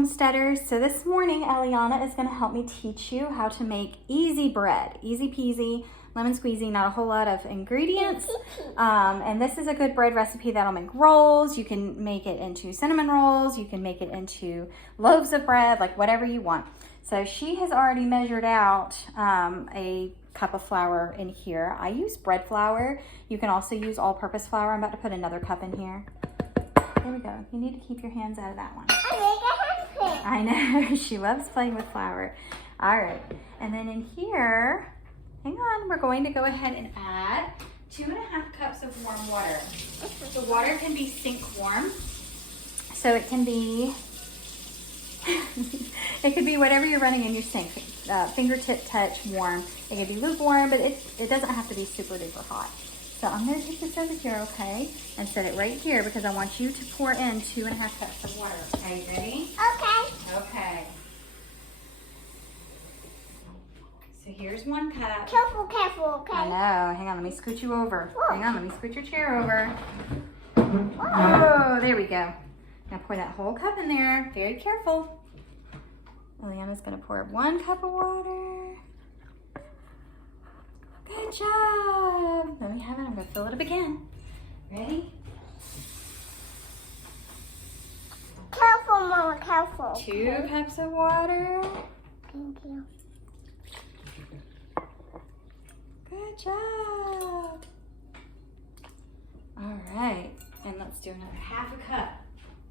homesteaders. So this morning, Eliana is going to help me teach you how to make easy bread. Easy peasy, lemon squeezy, not a whole lot of ingredients. And this is a good bread recipe that'll make rolls. You can make it into cinnamon rolls. You can make it into loaves of bread, like whatever you want. So she has already measured out a cup of flour in here. I use bread flour. You can also use all-purpose flour. I'm about to put another cup in here. There we go. You need to keep your hands out of that one. I know. She loves playing with flour. All right. And then in here, hang on, we're going to go ahead and add 2.5 cups of warm water. The water can be sink warm. So it can be, it could be whatever you're running in your sink. Fingertip touch warm. It could be lukewarm, but it doesn't have to be super duper hot. So I'm going to take this over here, okay, and set it right here because I want you to pour in 2.5 cups of water. Are you ready? Okay. Okay. So here's 1 cup. Careful, careful, okay? I know. Hang on, let me scoot you over. Whoa. Hang on, let me scoot your chair over. Oh, there we go. Now pour that whole cup in there. Very careful. Eliana's going to pour 1 cup of water. Good job. Let me have it. I'm going to fill it up again. Ready? Careful, Mama, careful. 2 cups of water. Thank you. Good job. All right. And let's do another 1/2 cup.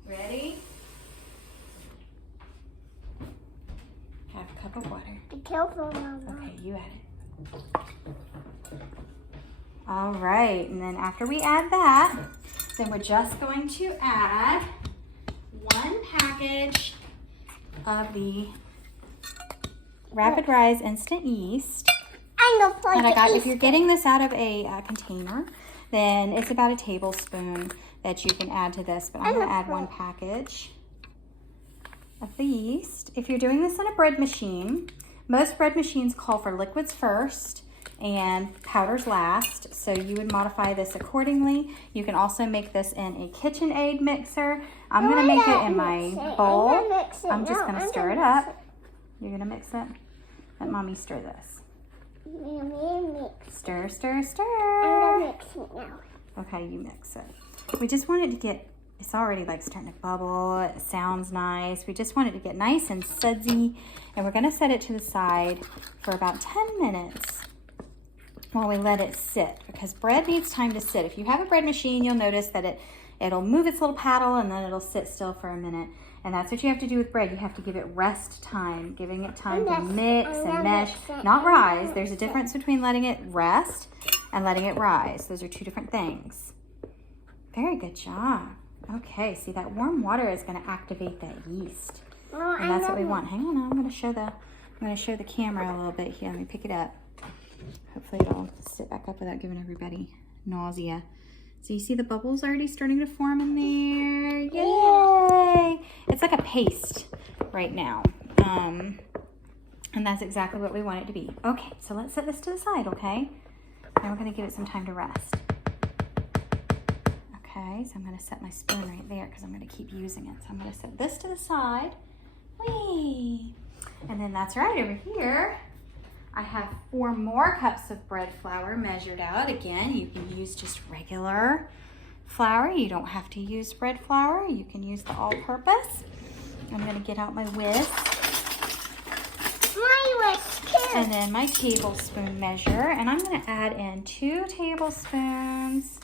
Ready? 1/2 cup of water. Be careful, Mama. Okay, you add it. All right, and then after we add that, then we're just going to add 1 package of the Rapid Rise Instant Yeast. And if you're getting this out of a container, then it's about 1 tablespoon that you can add to this, but I'm going to add 1 package of the yeast. If you're doing this in a bread machine, most bread machines call for liquids first and powders last, so you would modify this accordingly. You can also make this in a KitchenAid mixer. I'm going to make it in my bowl. I'm just going to stir it up. You're going to mix it? Let Mommy stir this. Stir, stir, stir. I'm going to mix it now. Okay, you mix it. We just want it to get, it's already like starting to bubble. It sounds nice. We just want it to get nice and sudsy. And we're going to set it to the side for about 10 minutes while we let it sit, because bread needs time to sit. If you have a bread machine, you'll notice that it'll move its little paddle and then it'll sit still for a minute. And that's what you have to do with bread. You have to give it rest time, giving it time to mix and mesh, not rise. There's a difference between letting it rest and letting it rise. Those are 2 different things. Very good job. Okay, see, that warm water is going to activate that yeast. And that's what we want. Hang on, I'm going to show the camera a little bit here. Let me pick it up. Hopefully it'll sit back up without giving everybody nausea. So you see the bubbles already starting to form in there. Yay! It's like a paste right now. And that's exactly what we want it to be. Okay, so let's set this to the side, okay? Now we're going to give it some time to rest. Okay, so I'm going to set my spoon right there because I'm going to keep using it. So I'm going to set this to the side. Whee! And then that's right, over here, I have 4 more cups of bread flour measured out. Again, you can use just regular flour. You don't have to use bread flour. You can use the all-purpose. I'm going to get out my whisk. My whisk too. And then my tablespoon measure. And I'm going to add in 2 tablespoons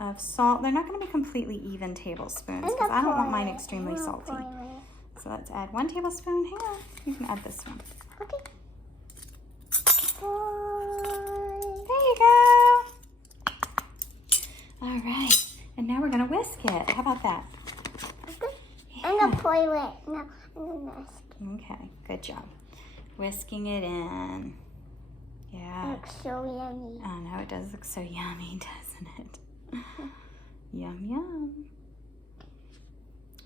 of salt. They're not going to be completely even tablespoons because I don't want mine extremely salty. So let's add 1 tablespoon. Hang on, you can add this one. Okay. There you go. All right, and now we're going to whisk it. How about that? Okay. Yeah. I'm going to pour it. No, I'm going to whisk. Okay, good job. Whisking it in. Yeah. It looks so yummy. I know, it does look so yummy, doesn't it? Yum, yum.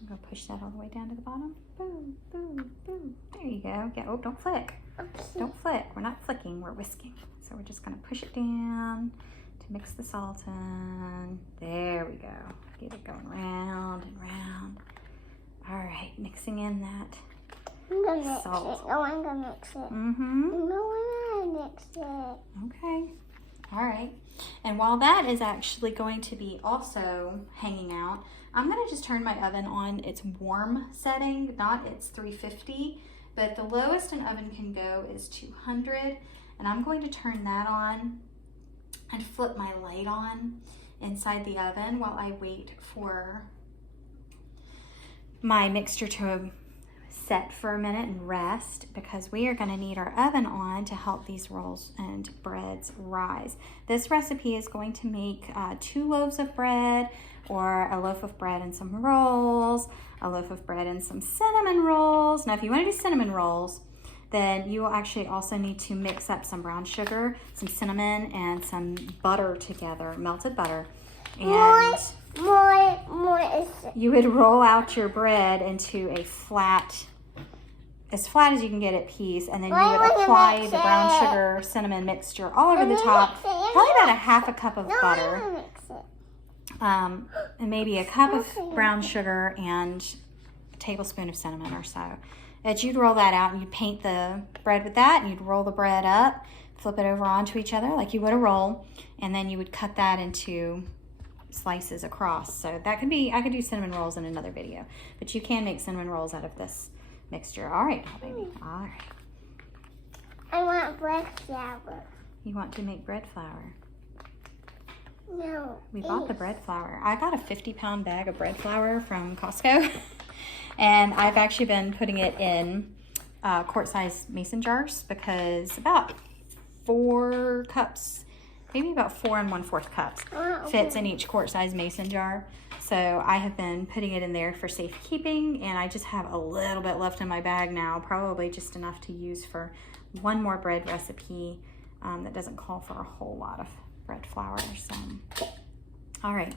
I'm going to push that all the way down to the bottom. Boom, boom, boom. There you go. Oh, don't flick. Okay. Don't flick. We're not flicking, we're whisking. So we're just going to push it down to mix the salt in. There we go. Get it going round and round. All right, mixing in that I'm gonna mix salt. it. No, I'm gonna mix it. Mm-hmm. No, I'm gonna mix it. Okay. All right. And while that is actually going to be also hanging out, I'm going to just turn my oven on its warm setting, not its 350, but the lowest an oven can go is 200. And I'm going to turn that on and flip my light on inside the oven while I wait for my mixture to set for a minute and rest, because we are going to need our oven on to help these rolls and breads rise. This recipe is going to make 2 loaves of bread, or a loaf of bread and some rolls, a loaf of bread and some cinnamon rolls. Now if you want to do cinnamon rolls, then you will actually also need to mix up some brown sugar, some cinnamon, and some butter together, melted butter. And More is it? you would roll out your bread into a flat, as flat as you can get it piece, and then you Why would would you apply mix the brown it? sugar cinnamon mixture all over the Mix top, it, probably about a half a cup of No, I'm butter, gonna mix it. and maybe a cup of Okay. brown sugar and a tablespoon of cinnamon or so. And you'd roll that out and you'd paint the bread with that, and you'd roll the bread up, flip it over onto each other like you would a roll, and then you would cut that into slices across. So that could be, I could do cinnamon rolls in another video, but you can make cinnamon rolls out of this mixture. All right, baby. All right. I want bread flour. You want to make bread flour? No. We bought the bread flour. I got a 50-pound bag of bread flour from Costco, and I've actually been putting it in quart-size mason jars, because about 4 cups, maybe about 4 1/4 cups fits in each quart-size mason jar. So I have been putting it in there for safekeeping, and I just have a little bit left in my bag now, probably just enough to use for one more bread recipe that doesn't call for a whole lot of bread flour. So, all right,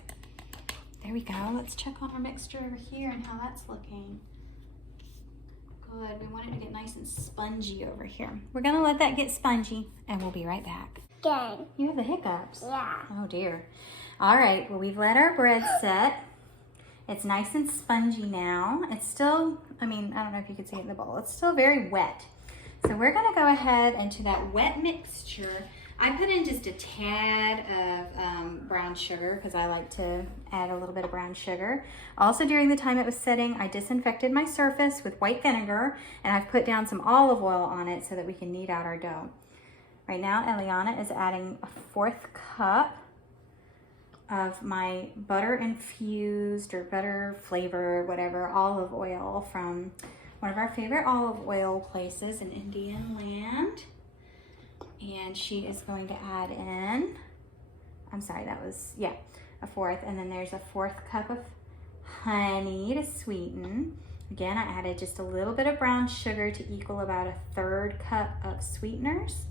there we go. Let's check on our mixture over here and how that's looking. Good, we want it to get nice and spongy over here. We're gonna let that get spongy, and we'll be right back. Again. You have the hiccups. Yeah. Oh dear. All right, well, we've let our bread set. It's nice and spongy now. It's still, I mean, I don't know if you can see it in the bowl. It's still very wet. So we're gonna go ahead into that wet mixture. I put in just a tad of brown sugar, because I like to add a little bit of brown sugar. Also, during the time it was setting, I disinfected my surface with white vinegar, and I've put down some olive oil on it so that we can knead out our dough. Right now, Eliana is adding a 4th cup of my butter infused or butter flavored, whatever, olive oil from one of our favorite olive oil places in Indian land. And she is going to add in, I'm sorry, that was, yeah, a 4th. And then there's a 4th cup of honey to sweeten. Again, I added just a little bit of brown sugar to equal about a 1/3 cup of sweeteners,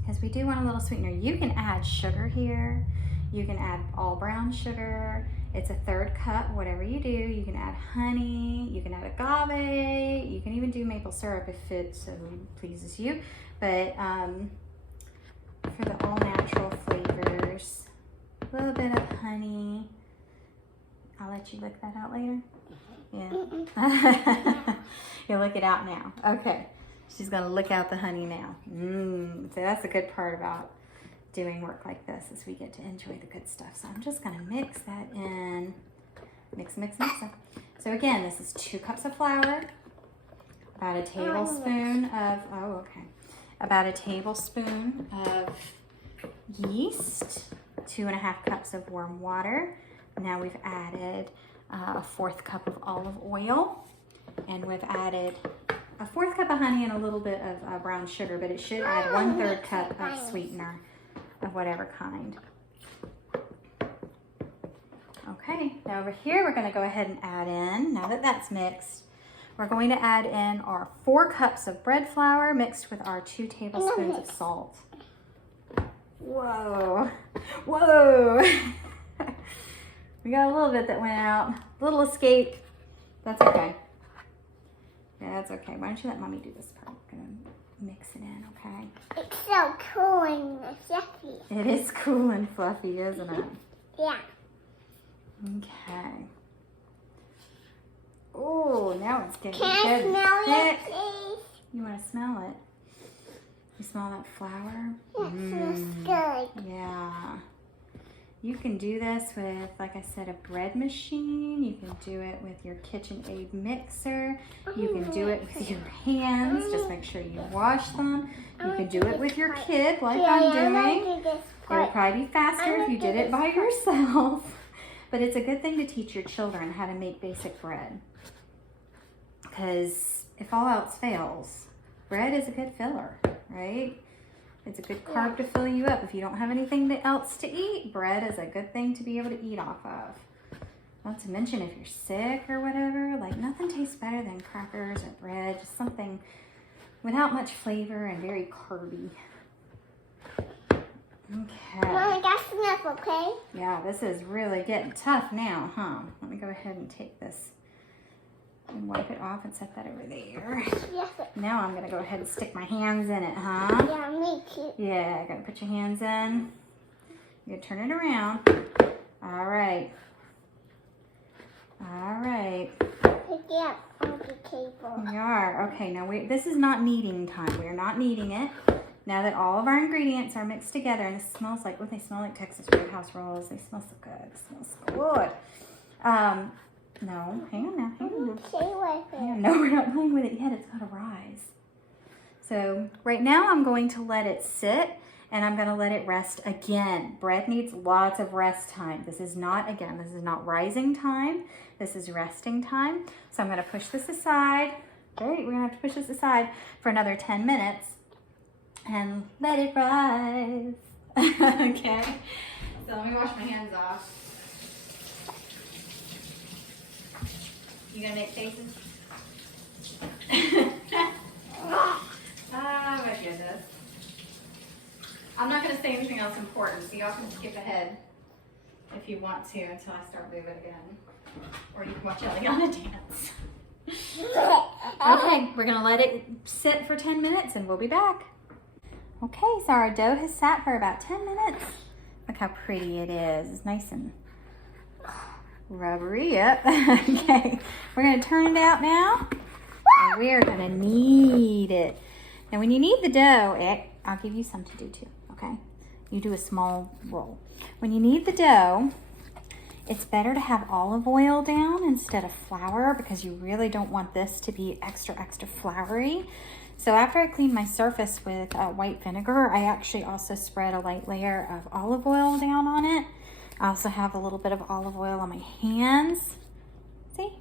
because we do want a little sweetener. You can add sugar here. You can add all brown sugar. It's a 1/3 cup, whatever you do. You can add honey, you can add agave, you can even do maple syrup if it so pleases you. But for the all natural flavors, a little bit of honey. I'll let you lick that out later. Yeah. You'll lick it out now. Okay. She's gonna lick out the honey now. So that's the good part about doing work like this, is we get to enjoy the good stuff. So I'm just gonna mix that in. Mix, mix, mix. So again, this is 2 cups of flour, about a tablespoon of, about a tablespoon of yeast, 2.5 cups of warm water. Now we've added a 4th cup of olive oil, and we've added a 4th cup of honey and a little bit of brown sugar, but it should add 1/3 cup of sweetener of whatever kind. Okay, now over here we're going to go ahead and add in, now that that's mixed, we're going to add in our 4 cups of bread flour mixed with our 2 tablespoons of salt. Whoa, whoa. We got a little bit that went out, a little escape. That's okay. Yeah, that's okay. Why don't you let Mommy do this part? I'm gonna mix it in, okay? It's so cool and fluffy. It is cool and fluffy, isn't it? Yeah. Okay. Oh, now it's getting Can I good. smell thick. it, please? You want to smell it? You smell that flour? It smells good. Yeah. You can do this with, like I said, a bread machine. You can do it with your KitchenAid mixer. You can do it with your hands. Just make sure you wash them. You can do it with your kid like I'm doing. It would probably be faster if you did it by yourself. But it's a good thing to teach your children how to make basic bread. Because if all else fails, bread is a good filler, right? It's a good carb to fill you up. If you don't have anything else to eat, bread is a good thing to be able to eat off of. Not to mention if you're sick or whatever, like nothing tastes better than crackers or bread, just something without much flavor and very carby. Okay. Mom, that's enough, okay? Yeah, this is really getting tough now, huh? Let me go ahead and take this and wipe it off and set that over there. Yes. Now I'm gonna go ahead and stick my hands in it, huh? Yeah, me too. Yeah, gotta put your hands in. You turn it around. All right. All right. Pick it up on the table. We are. Okay, now this is not kneading time. We're not kneading it. Now that all of our ingredients are mixed together, and it smells like, they smell like Texas Roadhouse rolls. They smell so good. It smells so good. No, hang on now. Hang on. Play with it. No, we're not playing with it yet. It's got to rise. So right now I'm going to let it sit and I'm going to let it rest again. Bread needs lots of rest time. This is not rising time. This is resting time. So I'm going to push this aside. We're going to have to push this aside for another 10 minutes and let it rise. Okay. So let me wash my hands off. You gonna make faces? Oh my goodness. I'm not gonna say anything else important, so y'all can skip ahead if you want to until I start moving again. Or you can watch Eliana dance. Okay, we're gonna let it sit for 10 minutes and we'll be back. Okay, so our dough has sat for about 10 minutes. Look how pretty it is. It's nice and rubbery. Yep. Okay, we're gonna turn it out now. And we are gonna knead it. Now when you knead the dough, I'll give you some to do too, okay? You do a small roll. When you knead the dough, it's better to have olive oil down instead of flour because you really don't want this to be extra floury. So after I cleaned my surface with white vinegar, I actually also spread a light layer of olive oil down on it. I also have a little bit of olive oil on my hands. See?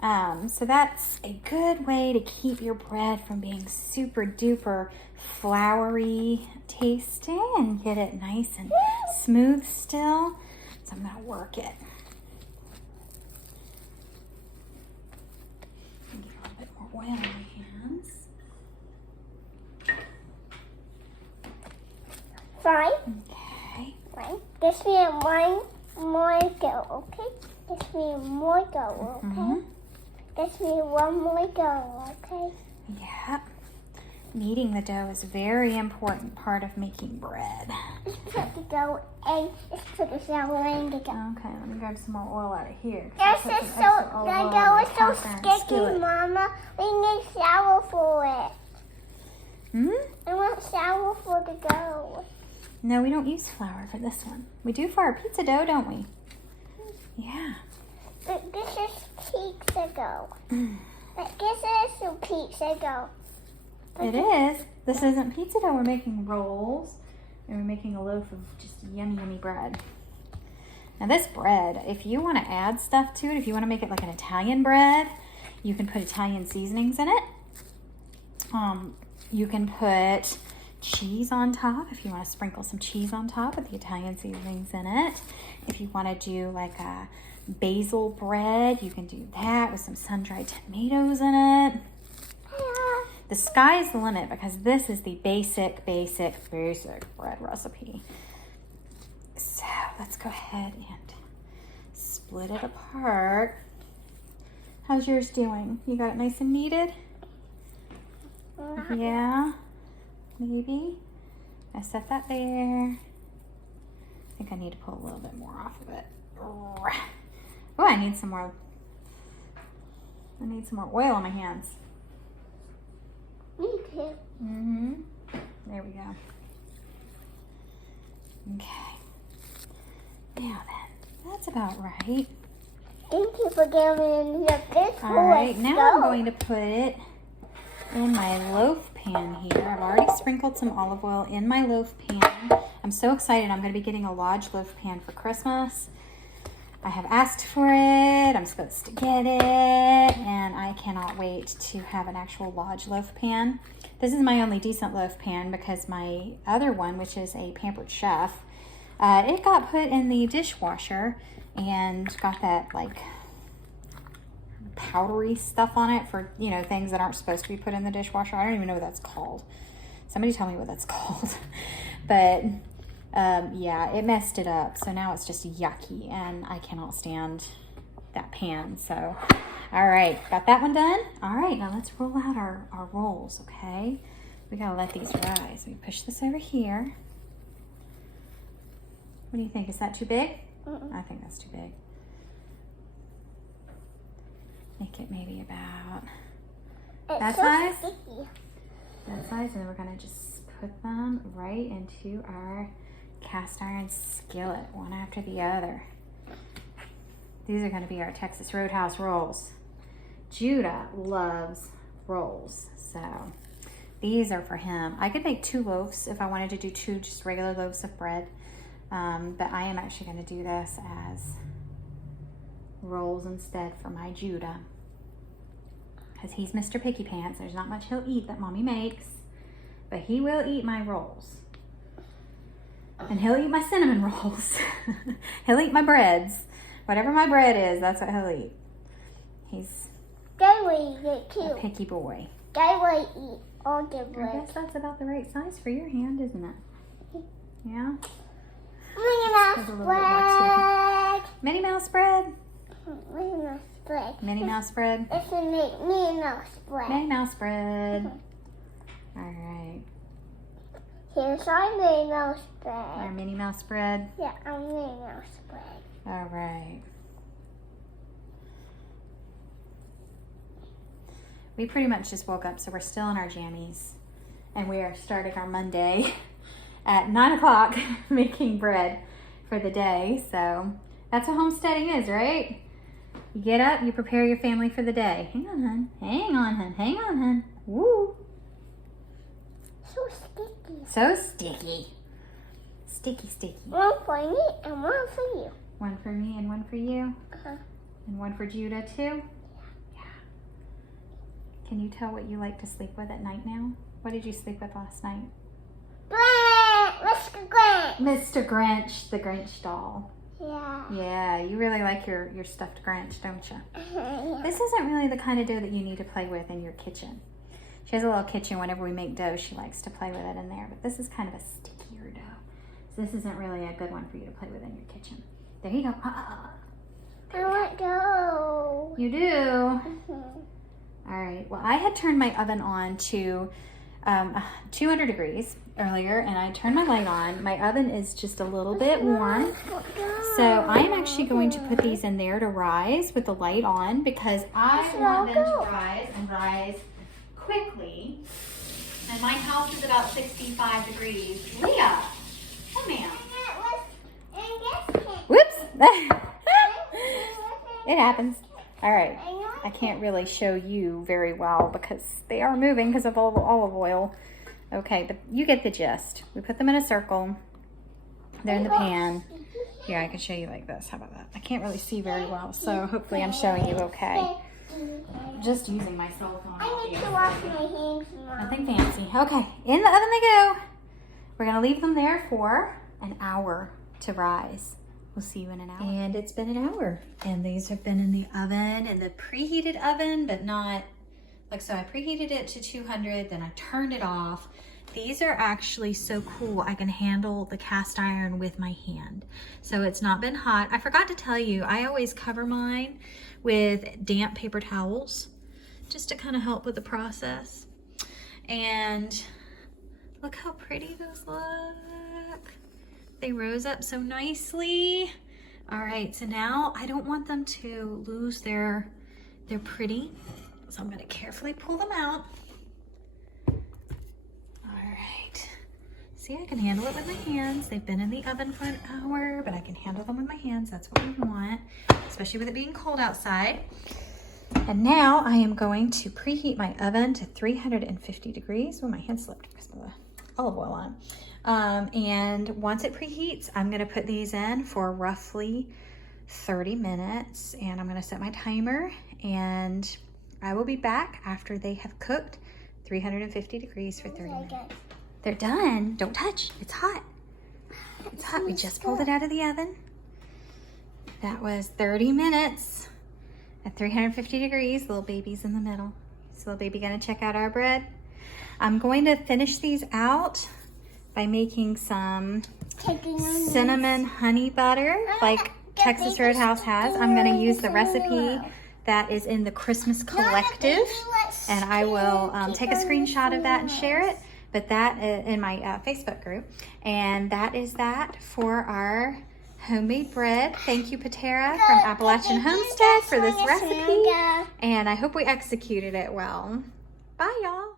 So that's a good way to keep your bread from being super duper floury tasting and get it nice and smooth still. So I'm gonna work it. Get a little bit more oil on my hands. Fine. Okay. Fine. This means one more go, okay? This means more go, okay? This means one more go, okay? Yeah. Kneading the dough is a very important part of making bread. Let's put the dough in. Let's put the flour in the dough. Okay, let me grab some more oil out of here. This is the dough is so sticky, Mama. We need flour for it. I want flour for the dough. No, we don't use flour for this one. We do for our pizza dough, don't we? Yeah. But this is pizza dough. But this is the pizza dough. It is. This isn't pizza dough. We're making rolls. And we're making a loaf of just yummy bread. Now this bread, if you want to add stuff to it, if you want to make it like an Italian bread, you can put Italian seasonings in it. You can put cheese on top if you want to sprinkle some cheese on top with the Italian seasonings in it. If you want to do like a basil bread, you can do that with some sun-dried tomatoes in it. The sky's the limit because this is the basic bread recipe. So let's go ahead and split it apart. How's yours doing? You got it nice and kneaded? Yeah, maybe. I set that there. I think I need to pull a little bit more off of it. Oh, I need some more I need some more oil on my hands. Me too. Mm-hmm. There we go. Okay. Now then, that's about right. Thank you for giving me this. All right, now I'm going to put it in my loaf pan here. I've already sprinkled some olive oil in my loaf pan. I'm so excited. I'm going to be getting a Lodge loaf pan for Christmas. I have asked for it. I'm supposed to get it, and I cannot wait to have an actual Lodge loaf pan. This is my only decent loaf pan because my other one, which is a Pampered Chef, it got put in the dishwasher and got that like powdery stuff on it for, you know, things that aren't supposed to be put in the dishwasher. I don't even know what that's called. Somebody tell me what that's called. But yeah, it messed it up. So now it's just yucky and I cannot stand that pan. So, all right, got that one done. All right, now let's roll out our rolls, okay? We gotta let these rise. We push this over here. What do you think? Is that too big? I think that's too big. Make it maybe about that size. Sticky. That size, and then we're gonna just put them right into our cast iron skillet, one after the other. These are gonna be our Texas Roadhouse rolls. Judah loves rolls, so these are for him. I could make 2 loaves if I wanted to do 2 just regular loaves of bread, but I am actually gonna do this as rolls instead for my Judah, because he's Mr. Picky Pants. There's not much he'll eat that Mommy makes, but he will eat my rolls. And he'll eat my cinnamon rolls. He'll eat my breads. Whatever my bread is, that's what he'll eat. He's They will eat it too. a picky boy. They will eat all the I bread. guess that's about the right size for your hand, isn't it? Yeah? Minnie There's a Mouse little bit more bread. Minnie Mouse bread. Minnie Mouse bread. Minnie Mouse bread. It's a Minnie Mouse bread. Minnie Mouse bread. All right. Here's our Minnie Mouse Our bread. Minnie Mouse bread. Yeah, our Minnie Mouse bread. All right. We pretty much just woke up, so we're still in our jammies. And we are starting our Monday at 9 o'clock making bread for the day. So that's what homesteading is, right? You get up, you prepare your family for the day. Hang on, hun. Hang on, hun. Hang on, hun. Woo. So sticky. So sticky. Sticky, sticky. One for me and one for you. One for me and one for you. Uh-huh. And one for Judah, too? Yeah. Can you tell what you like to sleep with at night now? What did you sleep with last night? Mr. Grant. Mr. Grinch, the Grinch doll. Yeah. Yeah, you really like your stuffed Grinch, don't you? Yeah. This isn't really the kind of dough that you need to play with in your kitchen. She has a little kitchen. Whenever we make dough, she likes to play with it in there. But this is kind of a stickier dough. So this isn't really a good one for you to play with in your kitchen. There you go. I want dough. You do? All right. Well, I had turned my oven on to 200 degrees earlier, and I turned my light on. My oven is just a little bit warm. So I'm actually going to put these in there to rise with the light on because I want them to rise and rise quickly. And my house is about 65 degrees. Leah, come here. Whoops. It happens. All right. I can't really show you very well because they are moving because of all the olive oil. Okay, but you get the gist. We put them in a circle. They're in the pan. Here, I can show you like this. How about that? I can't really see very well, so hopefully I'm showing you okay. Just using my cell phone. I need to wash my hands, Mom. Nothing fancy. Okay, in the oven they go. We're gonna leave them there for an hour to rise. We'll see you in an hour. And it's been an hour. And these have been in the oven, in the preheated oven, but not, like, so I preheated it to 200, then I turned it off. These are actually so cool. I can handle the cast iron with my hand. So it's not been hot. I forgot to tell you, I always cover mine with damp paper towels just to kind of help with the process. And look how pretty those look. They rose up so nicely. All right, so now I don't want them to lose their They're pretty, so I'm gonna carefully pull them out. All right. See, I can handle it with my hands. They've been in the oven for an hour, but I can handle them with my hands. That's what we want, especially with it being cold outside. And now I am going to preheat my oven to 350 degrees. Oh, my hand slipped because of the olive oil on. And once it preheats, I'm gonna put these in for roughly 30 minutes, and I'm gonna set my timer, and I will be back after they have cooked 350 degrees for 30 minutes. They're done. Don't touch. It's hot. It's hot. We just pulled it out of the oven. That was 30 minutes at 350 degrees. Little baby's in the middle. So little baby gonna check out our bread. I'm going to finish these out by making some cinnamon honey butter like Texas Roadhouse has. I'm gonna use the recipe that is in the Christmas Collective, and I will take a screenshot of that and share it, but that in my Facebook group. And that is that for our homemade bread. Thank you, Patara from Appalachian Homestead, for this recipe, and I hope we executed it well. Bye, y'all.